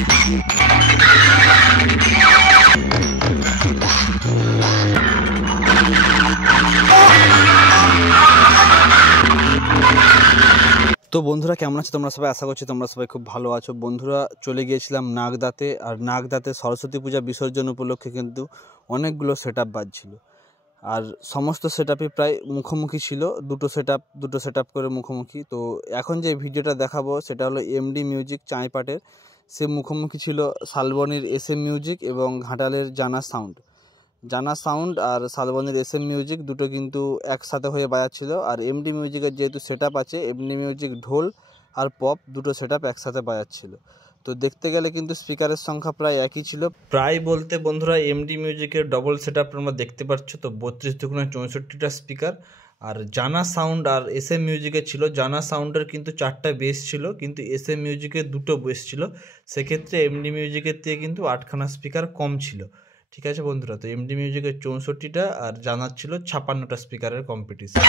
তো বন্ধুরা কেমন আছো তোমরা সবাই? আশা করছি তোমরা সবাই খুব ভালো আছো। বন্ধুরা চলে গিয়েছিলাম নাগদাতে, আর নাগদাতে সরস্বতী পূজা বিসর্জন উপলক্ষে কিন্তু অনেকগুলো সেট আপ বাজছিল, আর সমস্ত সেট আপই প্রায় মুখোমুখি ছিল, দুটো সেট আপ করে মুখোমুখি। তো এখন যে ভিডিওটা দেখাবো সেটা হলো এমডি মিউজিক চাঁইপাটের, সে মুখোমুখি ছিল শালবনির SM মিউজিক এবং ঘাটালের জানা সাউন্ড আর শালবনির SM মিউজিক দুটো কিন্তু একসাথে হয়ে বাজাচ্ছিল। আর এমডি মিউজিকের যেহেতু সেট আপ আছে, এমডি মিউজিক ঢোল আর পপ দুটো সেট আপ একসাথে বাজাচ্ছিল। তো দেখতে গেলে কিন্তু স্পিকারের সংখ্যা প্রায় একই ছিল, প্রায় বলতে বন্ধুরা এমডি মিউজিকের ডবল সেট আপ তোমরা দেখতে পাচ্ছ। তো 32-64টা স্পিকার। আর জানা সাউন্ড আর SM মিউজিকের ছিল, জানা সাউন্ডের কিন্তু 4টা বেস ছিল, কিন্তু SM মিউজিকের 2টো বেস ছিল। সেক্ষেত্রে এমডি মিউজিকের থেকে কিন্তু 8খানা স্পিকার কম ছিল। ঠিক আছে বন্ধুরা, তো এমডি মিউজিকের 64টা আর জানার ছিল 56টা স্পিকারের কম্পিটিশন।